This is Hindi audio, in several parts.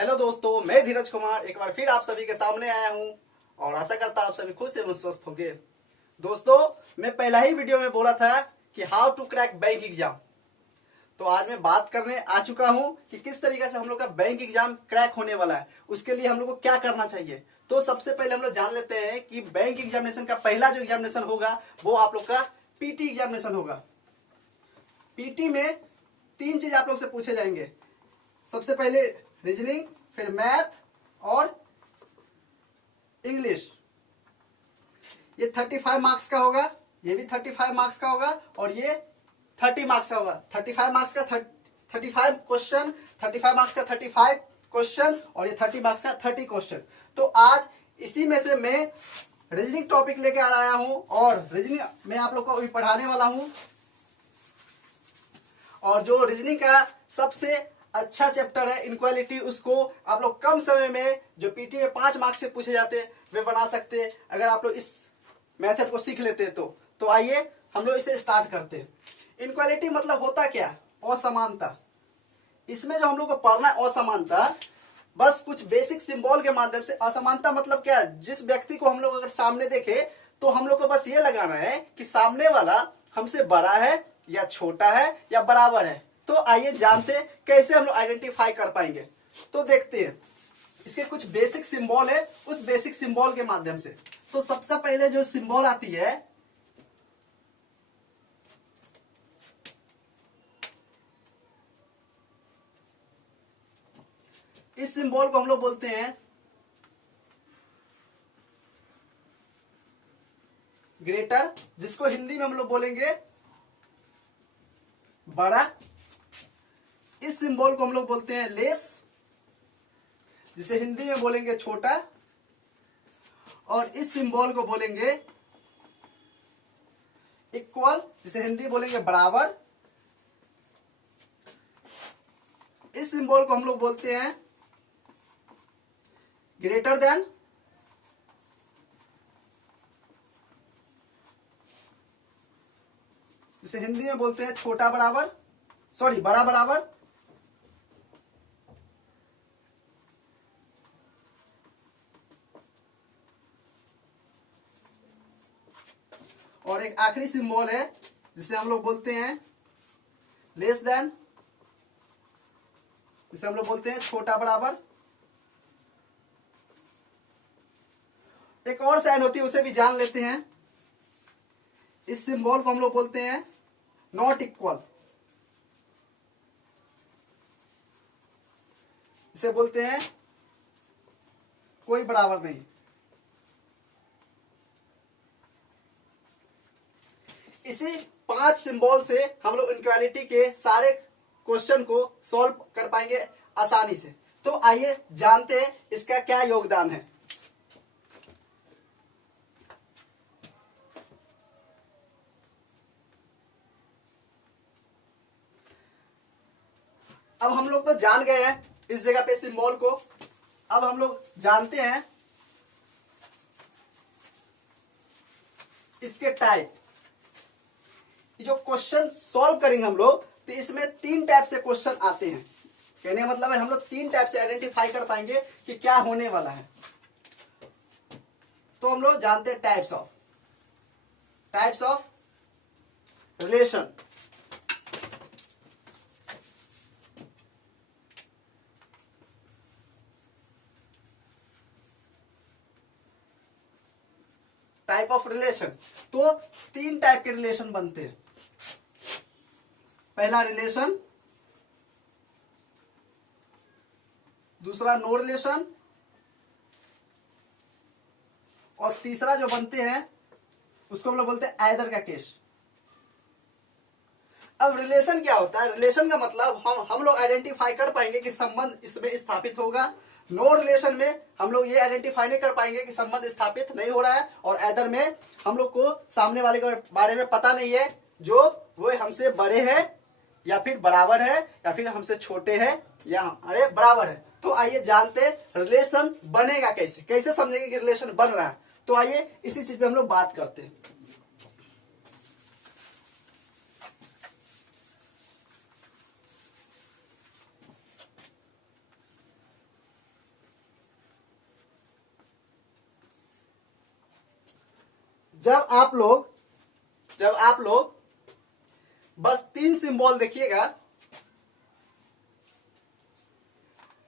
हेलो दोस्तों, मैं धीरज कुमार एक बार फिर आप सभी के सामने आया हूं और आशा करता आप सभी खुश एवं स्वस्थ होंगे। दोस्तों, मैं पहला ही वीडियो में बोला था कि how to crack bank exam. तो आज मैं बात करने आ चुका हूं कि किस तरीके से हम लोग का बैंक एग्जाम क्रैक होने वाला है, उसके लिए हम लोग को क्या करना चाहिए। तो सबसे पहले हम लोग जान लेते हैं कि बैंक एग्जामिनेशन का पहला जो एग्जामिनेशन होगा वो आप लोग का पीटी एग्जामिनेशन होगा। पीटी में 3 चीज आप लोग से पूछे जाएंगे। सबसे पहले रीजनिंग, फिर मैथ और इंग्लिश। ये 35 मार्क्स का होगा, ये भी 35 मार्क्स का होगा और ये 30 मार्क्स का होगा। 35 मार्क्स का 35 क्वेश्चन, 35 मार्क्स का 35 क्वेश्चन और ये 30 मार्क्स का 30 क्वेश्चन। तो आज इसी में से मैं रीजनिंग टॉपिक लेकर आया हूं और रीजनिंग मैं आप लोग को अभी पढ़ाने वाला हूं। और जो रीजनिंग का सबसे अच्छा चैप्टर है इनक्वालिटी, उसको आप लोग कम समय में जो पीटी में 5 मार्क्स से पूछे जाते वे बना सकते अगर आप लोग इस मेथड को सीख लेते तो आइए हम लोग इसे स्टार्ट करते हैं। इनक्वालिटी मतलब होता क्या? असमानता। इसमें जो हम लोग को पढ़ना है असमानता, बस कुछ बेसिक सिंबल के माध्यम से। असमानता मतलब क्या? जिस व्यक्ति को हम लोग अगर सामने देखे तो हम लोग को बस ये लगाना है कि सामने वाला हमसे बड़ा है या छोटा है या बराबर है। तो आइए जानते हैं कैसे हम लोग आइडेंटिफाई कर पाएंगे। तो देखते हैं, इसके कुछ बेसिक सिंबल है, उस बेसिक सिंबल के माध्यम से। तो सबसे पहले जो सिंबल आती है, इस सिंबल को हम लोग बोलते हैं ग्रेटर, जिसको हिंदी में हम लोग बोलेंगे बड़ा। इस सिंबल को हम लोग बोलते हैं लेस, जिसे हिंदी में बोलेंगे छोटा। और इस सिंबल को बोलेंगे इक्वल, जिसे हिंदी बोलेंगे बराबर। इस सिंबल को हम लोग बोलते हैं ग्रेटर देन, जिसे हिंदी में बोलते हैं छोटा बराबर, सॉरी बड़ा बराबर। और एक आखिरी सिंबल है जिसे हम लोग बोलते हैं लेस देन, जिसे हम लोग बोलते हैं छोटा बराबर। एक और साइन होती है, उसे भी जान लेते हैं। इस सिंबल को हम लोग बोलते हैं नॉट इक्वल, इसे बोलते हैं कोई बराबर नहीं। इसी 5 सिंबल से हम लोग इनक्वालिटी के सारे क्वेश्चन को सॉल्व कर पाएंगे आसानी से। तो आइए जानते हैं इसका क्या योगदान है। अब हम लोग तो जान गए हैं इस जगह पे सिंबल को। अब हम लोग जानते हैं इसके टाइप। जो क्वेश्चन सॉल्व करेंगे हम लोग, तो इसमें 3 टाइप से क्वेश्चन आते हैं। कहने का मतलब है हम लोग 3 टाइप से आइडेंटिफाई कर पाएंगे कि क्या होने वाला है। तो हम लोग जानते हैं types of relation. Type of relation, तो 3 टाइप के रिलेशन बनते हैं। पहला रिलेशन, दूसरा नो रिलेशन और तीसरा जो बनते हैं उसको हम लोग बोलते हैं आइदर का केस। अब रिलेशन क्या होता है? रिलेशन का मतलब हम लोग आइडेंटिफाई कर पाएंगे कि संबंध इसमें स्थापित होगा। नो रिलेशन में हम लोग ये आइडेंटिफाई नहीं कर पाएंगे कि संबंध स्थापित नहीं हो रहा है। और अदर में हम लोग को सामने वाले के बारे में पता नहीं है, जो वो हमसे बड़े हैं या फिर बराबर है या फिर हमसे छोटे हैं या हमारे बराबर है। तो आइए जानते रिलेशन बनेगा कैसे, कैसे समझेंगे कि रिलेशन बन रहा है। तो आइए इसी चीज पे हम लोग बात करते हैं। जब आप लोग बस 3 सिंबल देखिएगा,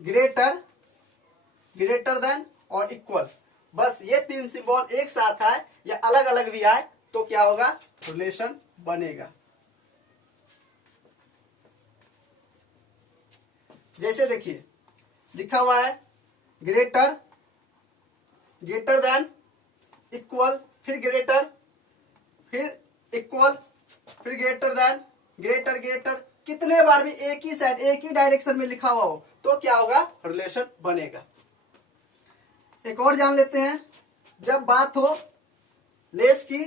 ग्रेटर, ग्रेटर देन और इक्वल, बस ये 3 सिंबल एक साथ आए या अलग अलग भी आए तो क्या होगा, रिलेशन बनेगा। जैसे देखिए लिखा हुआ है ग्रेटर, ग्रेटर देन, इक्वल, फिर ग्रेटर, फिर इक्वल, फिर ग्रेटर देन, ग्रेटर, ग्रेटर, कितने बार भी एक ही साइड एक ही डायरेक्शन में लिखा हुआ हो तो क्या होगा, रिलेशन बनेगा। एक और जान लेते हैं, जब बात हो लेस की,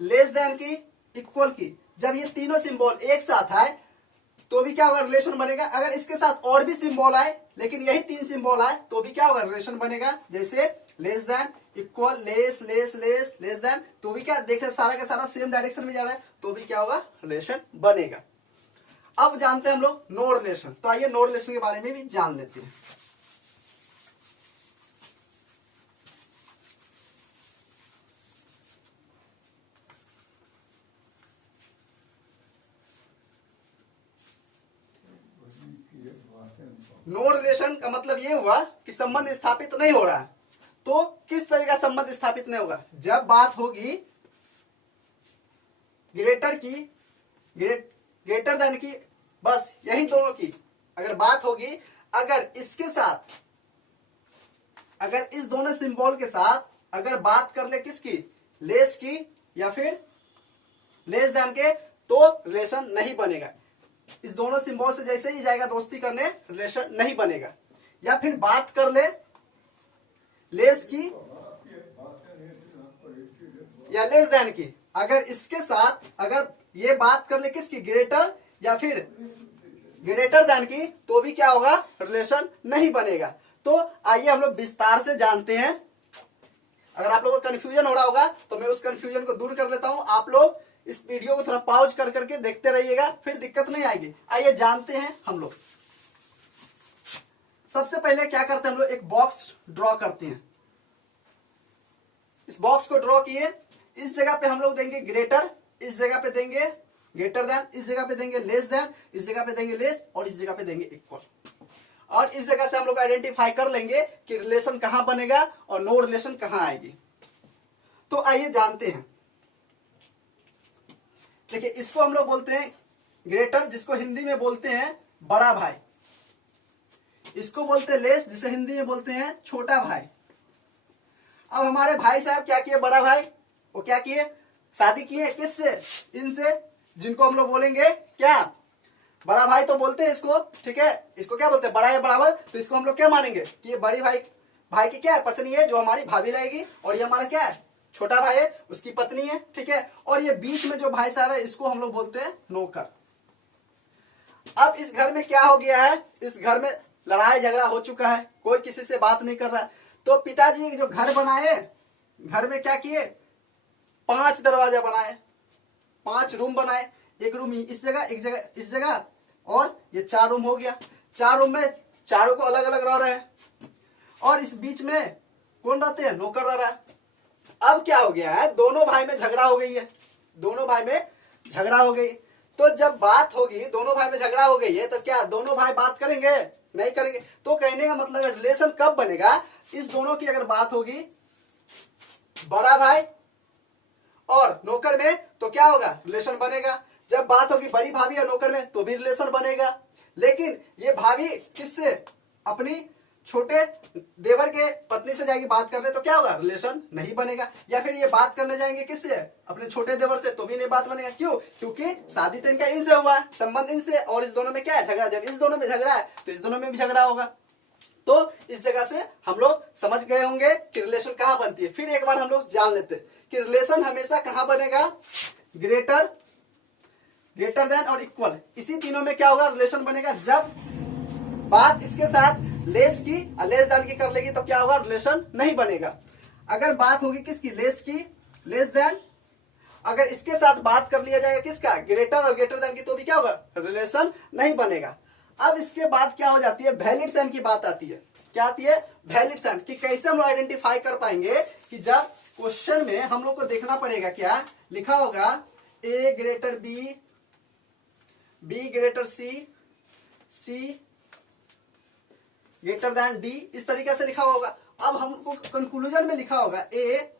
लेस देन की, इक्वल की, जब ये तीनों सिंबल एक साथ आए तो भी क्या होगा, रिलेशन बनेगा। अगर इसके साथ और भी सिंबल आए लेकिन यही 3 सिंबल आए तो भी क्या होगा, रिलेशन बनेगा। जैसे less than, equal, less, less, less, less than, तो भी क्या देख रहे, सारा का सारा सेम डायरेक्शन में जा रहा है तो भी क्या होगा, रिलेशन बनेगा। अब जानते हैं हम लोग नो रिलेशन, तो आइए नो रिलेशन के बारे में भी जान लेते हैं। नो रिलेशन का मतलब ये हुआ कि संबंध स्थापित नहीं हो रहा है। तो किस तरह का संबंध स्थापित नहीं होगा, जब बात होगी ग्रेटर की, ग्रेटर देन की, बस यही दोनों की अगर बात होगी, अगर इसके साथ, अगर इस दोनों सिंबल के साथ अगर बात कर ले किसकी, लेस की या फिर लेस देन के, तो रिलेशन नहीं बनेगा। इस दोनों सिंबल से जैसे ही जाएगा दोस्ती करने, रिलेशन नहीं बनेगा। या फिर बात कर ले लेस की या लेस देन की, अगर इसके साथ अगर ये बात कर ले किसकी, ग्रेटर या फिर ग्रेटर देन की, तो भी क्या होगा, रिलेशन नहीं बनेगा। तो आइए हम लोग विस्तार से जानते हैं। अगर आप लोगों को कंफ्यूजन हो रहा होगा तो मैं उस कंफ्यूजन को दूर कर लेता हूं। आप लोग इस वीडियो को थोड़ा पॉज कर करके देखते रहिएगा, फिर दिक्कत नहीं आएगी। आइए जानते हैं हम लोग। सबसे पहले क्या करते हैं हम लोग, एक बॉक्स ड्रॉ करते हैं। इस बॉक्स को ड्रॉ किए, इस जगह पे हम लोग देंगे ग्रेटर, इस जगह पे देंगे ग्रेटर देन, इस जगह पे देंगे लेस देन, इस जगह पे देंगे लेस और इस जगह पे देंगे इक्वल। और इस जगह से हम लोग आइडेंटिफाई कर लेंगे कि रिलेशन कहां बनेगा और नो रिलेशन कहां आएगी। तो आइए जानते हैं। देखिए इसको हम लोग बोलते हैं ग्रेटर, जिसको हिंदी में बोलते हैं बड़ा भाई। इसको बोलते हैं लेस, जिसे हिंदी में बोलते हैं छोटा भाई। अब हमारे भाई साहब क्या किए, बड़ा भाई, वो क्या किए, शादी किए किससे, इनसे, जिनको हम लोग बोलेंगे क्या, बड़ा भाई तो बोलते हैं इसको, ठीक है। इसको क्या बोलते हैं, बड़ा है बराबर, तो इसको हम लोग क्या मानेंगे कि ये बड़ी भाई की क्या है, पत्नी है, जो हमारी भाभी रहेगी। और ये हमारा क्या है, छोटा भाई है, उसकी पत्नी है, ठीक है। और ये बीच में जो भाई साहब है, इसको हम लोग बोलते हैं नौकर। अब इस घर में क्या हो गया है, इस घर में लड़ाई झगड़ा हो चुका है, कोई किसी से बात नहीं कर रहा है। तो पिताजी जो घर बनाए, घर में क्या किए, 5 दरवाजा बनाए, 5 रूम बनाए, एक रूम इस जगह, एक जगह इस जगह, और ये 4 रूम हो गया। 4 रूम में चारों को अलग अलग रह रहे हैं, और इस बीच में कौन रहते हैं, नौकर रह रहा है। अब क्या हो गया है, दोनों भाई में झगड़ा हो गई है, दोनों भाई में झगड़ा हो गई। तो जब बात होगी, दोनों भाई में झगड़ा हो गई है, तो क्या दोनों भाई बात करेंगे, नहीं करेंगे। तो कहने का मतलब है रिलेशन कब बनेगा, इस दोनों की अगर बात होगी बड़ा भाई और नौकर में, तो क्या होगा, रिलेशन बनेगा। जब बात होगी बड़ी भाभी और नौकर में, तो भी रिलेशन बनेगा। लेकिन ये भाभी किससे, अपनी छोटे देवर के पत्नी से जाएगी बात करने, तो क्या होगा, रिलेशन नहीं बनेगा। या फिर ये बात करने जाएंगे किससे, अपने छोटे देवर से, तो भी नहीं बात बनेगा। क्यों, क्योंकि शादी तो इनका इनसे हुआ है, संबंध इनसे, और इस दोनों में क्या है, झगड़ा। जब इस दोनों में झगड़ा है तो इस दोनों में भी झगड़ा होगा। तो इस जगह से हम लोग समझ गए होंगे कि रिलेशन कहां बनती है। फिर एक बार हम लोग जान लेते हैं कि रिलेशन हमेशा कहां बनेगा, ग्रेटर, ग्रेटर देन और इक्वल, इसी तीनों में क्या होगा, रिलेशन बनेगा। जब बात इसके साथ लेस की और लेस देन की कर लेगी तो क्या होगा, रिलेशन नहीं बनेगा। अगर बात होगी किसकी, लेस की, लेस देन, अगर इसके साथ बात कर लिया जाएगा किसका, ग्रेटर और ग्रेटर देन की, तो भी क्या होगा, रिलेशन नहीं बनेगा। अब इसके बाद क्या हो जाती है, वैलिड साइन की बात आती है। क्या आती है, वैलिड साइन, कि कैसे हम लोग आइडेंटिफाई कर पाएंगे कि जब क्वेश्चन में हम लोग को देखना पड़ेगा क्या लिखा होगा, A greater B, B greater C, C greater than D, इस तरीके से लिखा होगा। अब हमको कंक्लूजन में लिखा होगा ए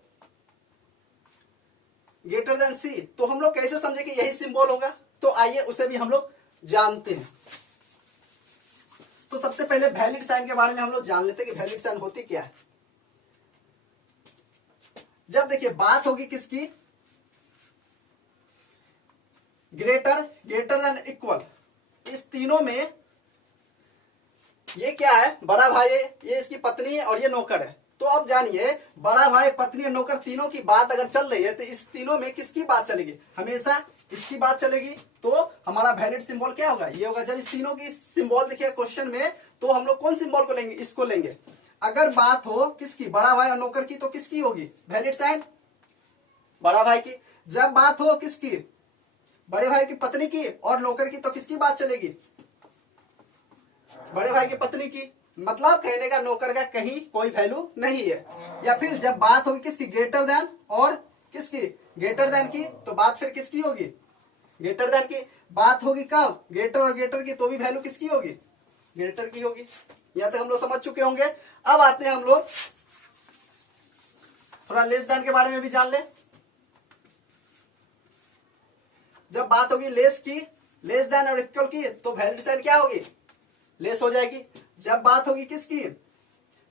ग्रेटर देन सी, तो हम लोग कैसे समझे कि यही सिंबल होगा? तो आइए उसे भी हम लोग जानते हैं। तो सबसे पहले वैलिड साइन के बारे में हम लोग जान लेते हैं कि वैलिड साइन होती क्या है। जब देखिए बात होगी किसकी, ग्रेटर, ग्रेटर देन, इक्वल, इस तीनों में ये क्या है, बड़ा भाई है, ये इसकी पत्नी है और ये नौकर है। तो अब जानिए बड़ा भाई, पत्नी और नौकर तीनों की बात अगर चल रही है तो इस तीनों में किसकी बात चलेगी? हमेशा इसकी बात चलेगी। तो हमारा वैलिड सिंबल क्या होगा? ये होगा। जब इस तीनों की सिंबल देखिए क्वेश्चन में, तो हम लोग कौन सिंबल को लेंगे? इसको लेंगे। अगर बात हो किसकी, बड़ा भाई और नौकर की, तो किसकी होगी वैलिड साइन? बड़ा भाई की। जब बात हो किसकी, बड़े भाई की पत्नी की और नौकर की, तो किसकी बात चलेगी? बड़े भाई की पत्नी की। मतलब कहने का नौकर का कहीं कोई वैल्यू नहीं है। या फिर जब बात होगी किसकी, ग्रेटर देन और किसकी, ग्रेटर देन की, तो बात फिर किसकी होगी? ग्रेटर देन की। बात होगी कब, ग्रेटर और ग्रेटर की, तो भी वैल्यू किसकी होगी? ग्रेटर की होगी। यहां तक हम लोग समझ चुके होंगे। अब आते हैं हम लोग थोड़ा लेस देन के बारे में भी जान ले। जब बात होगी लेस की, लेस देन और इक्वल की, तो वैलिड साइन क्या होगी? लेस हो जाएगी। जब बात होगी किसकी,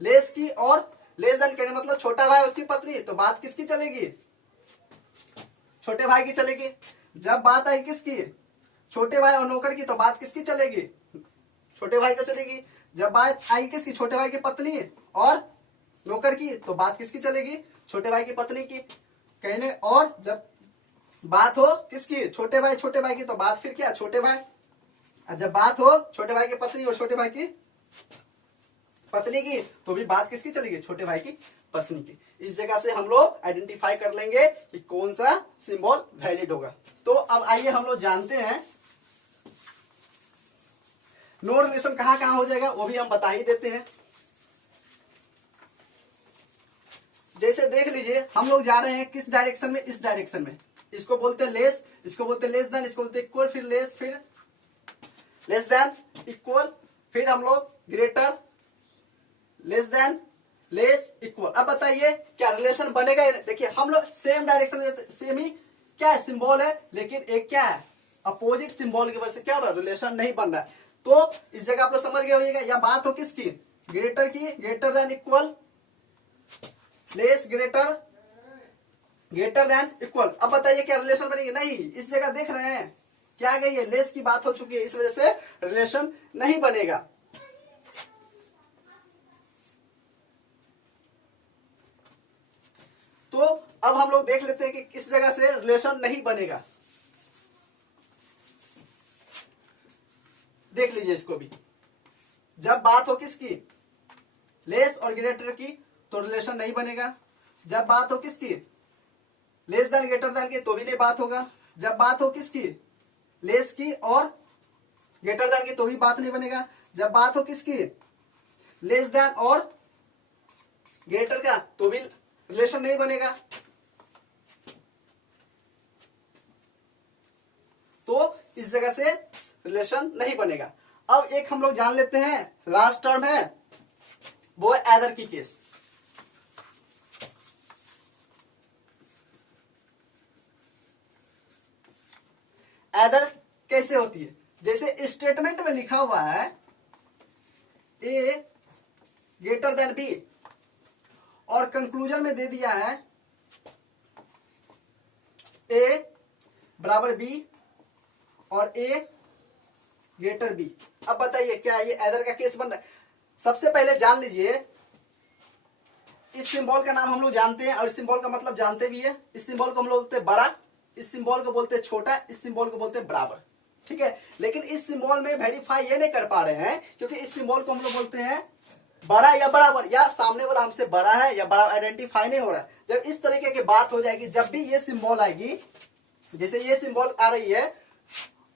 लेस की और लेस देन कहने मतलब छोटा भाई उसकी पत्नी, तो बात किसकी चलेगी? छोटे भाई की चलेगी। जब बात आई किसकी, छोटे भाई और नौकर की, तो बात किसकी चलेगी? छोटे भाई को चलेगी। जब बात आई किसकी, छोटे भाई की पत्नी और नौकर की, तो बात किसकी चलेगी? छोटे भाई की पत्नी की कहने। और जब बात हो किसकी, छोटे भाई की, तो बात फिर क्या, छोटे भाई। जब बात हो छोटे भाई की पत्नी और छोटे भाई की पत्नी की, तो भी बात किसकी चलेगी? छोटे भाई की पत्नी की। इस जगह से हम लोग आइडेंटिफाई कर लेंगे कि कौन सा सिंबल वैलिड होगा। तो अब आइए हम लोग जानते हैं नो रिलेशन कहां कहां हो जाएगा, वो भी हम बता ही देते हैं। जैसे देख लीजिए हम लोग जा रहे हैं किस डायरेक्शन में, इस डायरेक्शन में। इसको बोलते हैं लेस, इसको बोलते हैं लेस देन, इसको बोलते हैं इक्वल, फिर लेस, फिर लेस देन, इक्वल, फिर हम लोग greater, less than, less, equal. अब बताइए क्या रिलेशन बनेगा? देखिए हम लोग सेम डायरेक्शन में, सेम ही क्या है सिंबल है, लेकिन एक क्या है अपोजिट सिंबल की वजह से क्या हो रहा है, रिलेशन नहीं बन रहा है। तो इस जगह आप लोग समझ गए होइएगा। या बात हो किसकी, ग्रेटर की, greater than, equal, less, greater, greater than, equal. अब बताइए क्या रिलेशन बनेगी? नहीं। इस जगह देख रहे हैं क्या आ गई है, लेस की बात हो चुकी है, इस वजह से रिलेशन नहीं बनेगा। तो अब हम लोग देख लेते हैं कि किस जगह से रिलेशन नहीं बनेगा। देख लीजिए इसको भी। जब बात हो किसकी, लेस और ग्रेटर की, तो रिलेशन नहीं बनेगा। जब बात हो किसकी, लेस देन, ग्रेटर देन की, तो भी नहीं बात होगा। जब बात हो किसकी, लेस की और ग्रेटर देन की, तो भी बात नहीं बनेगा। जब बात हो किसकी, लेस देन और ग्रेटर का, तो भी रिलेशन नहीं बनेगा। तो इस जगह से रिलेशन नहीं बनेगा। अब एक हम लोग जान लेते हैं, लास्ट टर्म है वो है एदर की केस। एदर कैसे होती है? जैसे स्टेटमेंट में लिखा हुआ है ए ग्रेटर देन बी, और कंक्लूजन में दे दिया है ए बराबर बी और ए ग्रेटर बी। अब बताइए क्या ये एदर का केस बन रहा है? सबसे पहले जान लीजिए, इस सिंबल का नाम हम लोग जानते हैं और इस सिंबल का मतलब जानते भी है। इस सिंबल को हम लोग बोलते हैं बड़ा, इस सिंबल को बोलते हैं छोटा, इस सिंबल को बोलते हैं बराबर। ठीक है, लेकिन इस सिंबल में वेरीफाई ये नहीं कर पा रहे हैं क्योंकि इस सिंबल को हम लोग बोलते हैं बड़ा या बराबर, या सामने वाला हमसे बड़ा है या बड़ा आइडेंटिफाई नहीं हो रहा है। जब इस तरीके की बात हो जाएगी, जब भी ये सिंबल आएगी, जैसे ये सिंबल आ रही है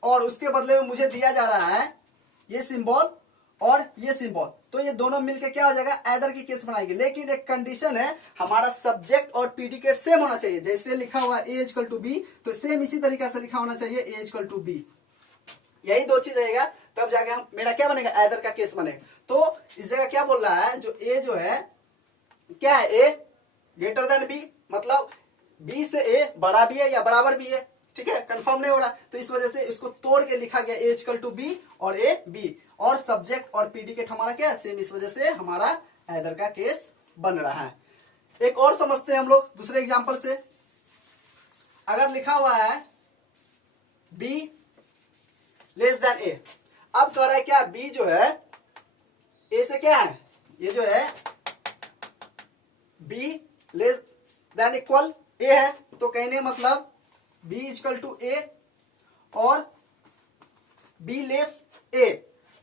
और उसके बदले में मुझे दिया जा रहा है ये सिंबल, और ये सिंबल, तो ये दोनों मिलकर क्या हो जाएगा, ऐदर की केस बनाएंगे। लेकिन एक कंडीशन है, हमारा सब्जेक्ट और प्रीडिकेट सेम होना चाहिए। जैसे लिखा हुआ ए इक्वल टू बी, तो सेम इसी तरीके से लिखा होना चाहिए ए इक्वल टू बी। यही दो चीज रहेगा, तब जाके हम मेरा क्या बनेगा, ऐदर का केस बनेगा। तो इस जगह क्या बोल रहा है, जो ए जो है क्या है, ए ग्रेटर देन बी, मतलब बी से ए बड़ा भी है या बराबर भी है, ठीक है, कंफर्म नहीं हो रहा, तो इस वजह से इसको तोड़ के लिखा गया ए इक्वल टू बी और ए बी, और सब्जेक्ट और प्रीडिकेट हमारा क्या है, सेम, इस वजह से हमारा ऐदर का केस बन रहा है। एक और समझते हैं हम लोग दूसरे एग्जांपल से। अगर लिखा हुआ है बी लेस देन ए, अब कह रहा है क्या, बी जो है ए से क्या है, ये जो है बी लेस देन इक्वल ए है, तो कहने मतलब बी इक्वल टू ए और बी लेस ए।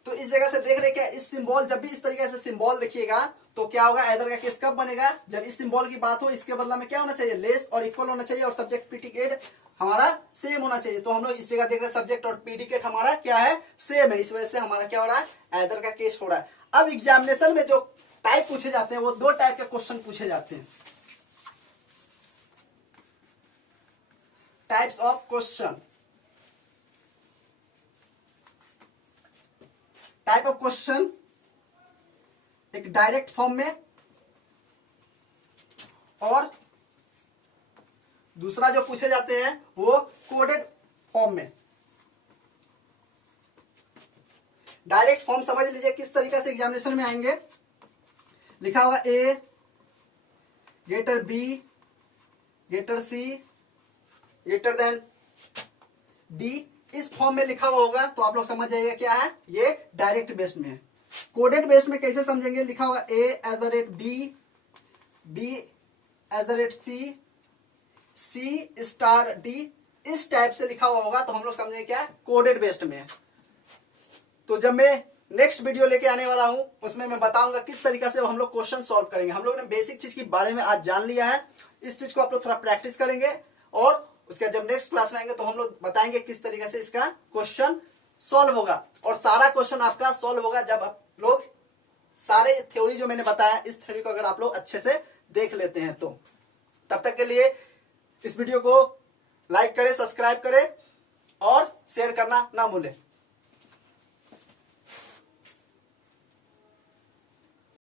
तो इस जगह से देख रहे क्या, इस सिंबल, जब भी इस तरीके से सिंबल देखिएगा तो क्या होगा, ऐदर का केस कब बनेगा, जब इस सिंबल की बात हो, इसके बदला में क्या होना चाहिए, लेस और इक्वल होना चाहिए, और सब्जेक्ट प्रीडिकेट हमारा सेम होना चाहिए। तो हम लोग इस जगह देख रहे हैं सब्जेक्ट और प्रीडिकेट हमारा क्या है, सेम है, इस वजह से हमारा क्या हो रहा है, ऐदर का केस हो रहा है। अब एग्जामिनेशन में जो टाइप पूछे जाते हैं वो दो टाइप के क्वेश्चन पूछे जाते हैं, types of question. Type of question, एक डायरेक्ट फॉर्म में और दूसरा जो पूछे जाते हैं वो कोडेड फॉर्म में। डायरेक्ट फॉर्म समझ लीजिए किस तरीके से एग्जामिनेशन में आएंगे, लिखा होगा A greater B greater C greater than D, इस फॉर्म में लिखा हुआ होगा, तो आप लोग समझ जाइएगा क्या है, ये डायरेक्ट बेस्ड में है। कोडेड बेस्ड में कैसे समझेंगे, लिखा हुआ A at the rate B, B at the rate C, C star D, इस टाइप से लिखा हुआ होगा, तो हम लोग समझेंगे क्या, कोडेड बेस्ड में है। तो जब मैं नेक्स्ट वीडियो लेके आने वाला हूं, उसमें मैं बताऊंगा किस तरीके से हम लोग क्वेश्चन सॉल्व करेंगे। हम लोग ने बेसिक चीज के बारे में आज जान लिया है, इस चीज को आप लोग थोड़ा प्रैक्टिस करेंगे, और उसके जब नेक्स्ट क्लास में आएंगे तो हम लोग बताएंगे किस तरीके से इसका क्वेश्चन सॉल्व होगा। और सारा क्वेश्चन आपका सॉल्व होगा जब आप लोग सारे थ्योरी जो मैंने बताया, इस थ्योरी को अगर आप लोग अच्छे से देख लेते हैं तो। तब तक के लिए इस वीडियो को लाइक करें, सब्सक्राइब करें और शेयर करना ना भूलें।